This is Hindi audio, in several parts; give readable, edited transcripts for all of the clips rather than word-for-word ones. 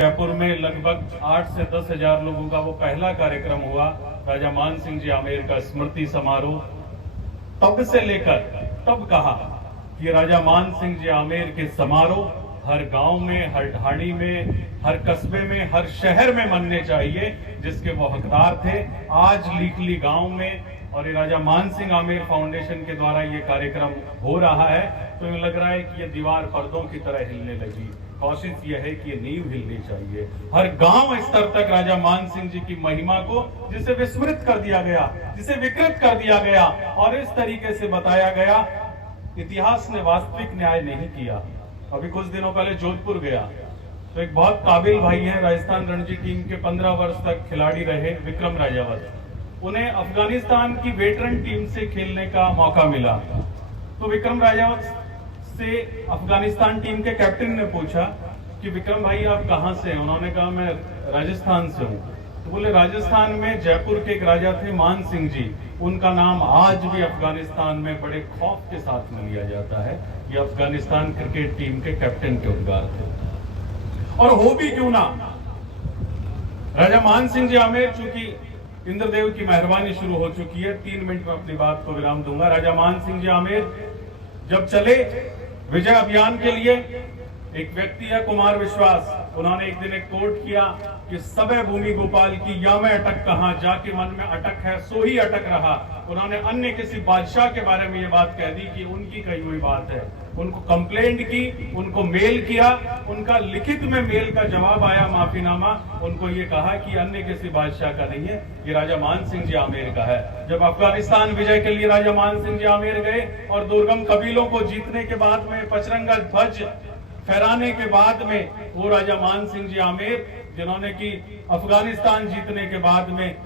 जयपुर में लगभग 8 से 10 हजार लोगों का वो पहला कार्यक्रम हुआ, राजा मान सिंह जी आमेर का स्मृति समारोह। तब से लेकर तब कहा कि राजा मान सिंह जी आमेर के समारोह हर गांव में, हर ढाणी में, हर कस्बे में, हर शहर में मनने चाहिए, जिसके वो हकदार थे। आज लीकली गांव में और ये राजा मान सिंह आमेर फाउंडेशन के द्वारा ये कार्यक्रम हो रहा है, तो यूं लग रहा है कि ये दीवार पर्दों की तरह हिलने लगी। कोशिश यह है कि ये नींव हिलनी चाहिए। हर गांव स्तर तक राजा मान सिंह जी की महिमा को, जिसे विस्मृत कर दिया गया, जिसे विकृत कर दिया गया और इस तरीके से बताया गया, इतिहास ने वास्तविक न्याय नहीं किया। अभी कुछ दिनों पहले जोधपुर गया तो एक बहुत काबिल भाई हैं, राजस्थान रणजी टीम के 15 वर्ष तक खिलाड़ी रहे विक्रम राजावत। उन्हें अफगानिस्तान की वेटरन टीम से खेलने का मौका मिला। तो विक्रम राजावत से अफगानिस्तान टीम के कैप्टन ने पूछा कि विक्रम भाई आप कहां से हैं? उन्होंने कहा मैं राजस्थान से हूं। तो बोले राजस्थान में जयपुर के एक राजा थे मान सिंह जी, उनका नाम आज भी अफगानिस्तान में बड़े खौफ के साथ में लिया जाता है। ये अफगानिस्तान क्रिकेट टीम के कैप्टन के उद्गार थे। और हो भी क्यों ना, राजा मान सिंह जी आमेर, चूंकि इंद्रदेव की मेहरबानी शुरू हो चुकी है, 3 मिनट में अपनी बात को विराम दूंगा। राजा मान सिंह जी आमेर जब चले विजय अभियान के लिए, एक व्यक्ति है कुमार विश्वास, उन्होंने एक दिन एक कोट किया कि सबे भूमि गोपाल की या मैं अटक कहां, जाके मन में अटक है सो ही अटक रहा। उन्होंने अन्य किसी बादशाह के बारे में ये बात कह दी कि उनकी कही हुई बात है। उनको कंप्लेंट की, उनको मेल किया, उनका लिखित में मेल का जवाब आया, माफीनामा। उनको ये कहा कि अन्य किसी बादशाह का नहीं है, ये राजा मान सिंह जी आमेर का है। जब अफगानिस्तान विजय के लिए राजा मान सिंह जी आमेर गए और दुर्गम कबीलों को जीतने के बाद में, पचरंगा ध्वज फहराने के बाद में, वो राजा मान सिंह जी आमेर जिन्होंने की अफगानिस्तान जीतने के बाद में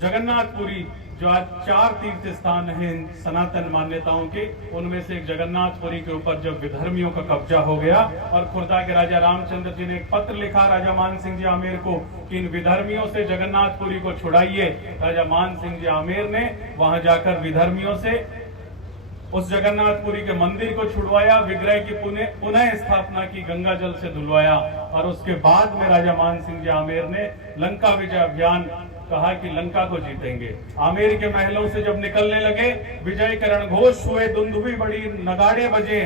जगन्नाथपुरी, जो आज 4 तीर्थ स्थान हैं सनातन मान्यताओं के, उनमें से एक जगन्नाथपुरी के ऊपर जब विधर्मियों का कब्जा हो गया और खुर्दा के राजा रामचंद्र जी ने एक पत्र लिखा राजा मान सिंह जी आमेर को कि इन विधर्मियों से जगन्नाथपुरी को छुड़ाइए। राजा मान सिंह जी आमेर ने वहां जाकर विधर्मियों से उस जगन्नाथपुरी के मंदिर को छुड़वाया, विग्रह की पुनः स्थापना की, गंगा जल से धुलवाया और उसके बाद में राजा मान सिंह जी आमेर ने लंका विजय अभियान कहा कि लंका को जीतेंगे। आमेर के महलों से जब निकलने लगे, विजय के रणघोष हुए, दुंदुभी बड़ी, नगाड़े बजे,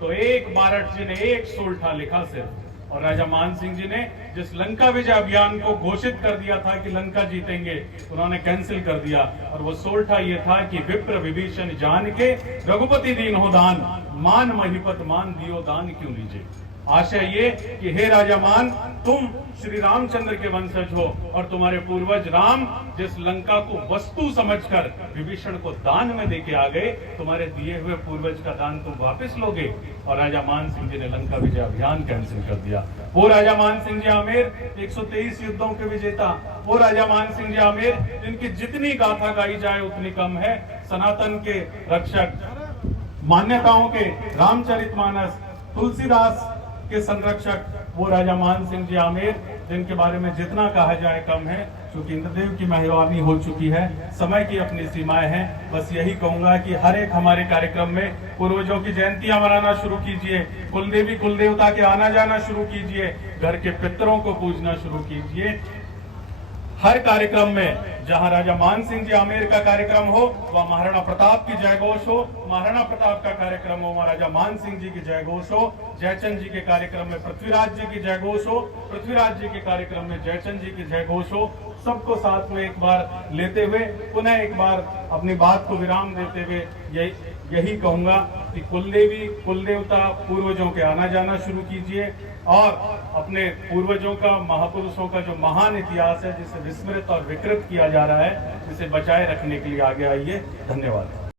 तो एक बारठ जी ने एक सोल्ठा लिखा सिर्फ, और राजा मान सिंह जी ने जिस लंका विजय अभियान को घोषित कर दिया था कि लंका जीतेंगे, उन्होंने कैंसिल कर दिया। और वो सोल्ठा ये था कि विप्र विभीषण जान के रघुपति दीन हो दान, मान महिपत मान दियो दान क्यों लीजिए। आशय ये कि हे राजा मान, तुम श्री रामचंद्र के वंशज हो और तुम्हारे पूर्वज राम जिस लंका को वस्तु समझकर विभीषण को दान में देके आ गए, तुम्हारे दिए हुए पूर्वज का दान तुम वापस लोगे। और राजा मान सिंह जी ने लंका विजय अभियान कैंसिल कर दिया। वो राजा मान सिंह जी आमेर 123 युद्धों के विजेता, वो राजा मान सिंह जी आमेर जिनकी जितनी गाथा गाई जाए उतनी कम है। सनातन के रक्षक, मान्यताओं के, रामचरितमानस, तुलसीदास के संरक्षक, वो राजा मान सिंह जी आमेर, जिनके बारे में जितना कहा जाए कम है, क्योंकि इंद्रदेव की मेहरबानी हो चुकी है, समय की अपनी सीमाएं हैं। बस यही कहूंगा कि हर एक हमारे कार्यक्रम में पूर्वजों की जयंतियां मनाना शुरू कीजिए, कुलदेवी कुलदेवता के आना जाना शुरू कीजिए, घर के पितरों को पूजना शुरू कीजिए। हर कार्यक्रम में जहां राजा मान सिंह जी आमेर का कार्यक्रम हो, वहां महाराणा प्रताप की जयघोष हो, महाराणा प्रताप का कार्यक्रम हो, वहां राजा मान सिंह जी की जयघोष हो, जयचंद जी के कार्यक्रम में पृथ्वीराज जी की जयघोष हो, पृथ्वीराज जी के कार्यक्रम में जयचंद जी की जयघोष हो। सबको साथ में एक बार लेते हुए, पुनः एक बार अपनी बात को विराम देते हुए यही कहूंगा कि कुलदेवी कुलदेवता पूर्वजों के आना जाना शुरू कीजिए और अपने पूर्वजों का, महापुरुषों का जो महान इतिहास है, जिसे विस्मृत और विकृत किया जा रहा है, इसे बचाए रखने के लिए आगे आइए। धन्यवाद।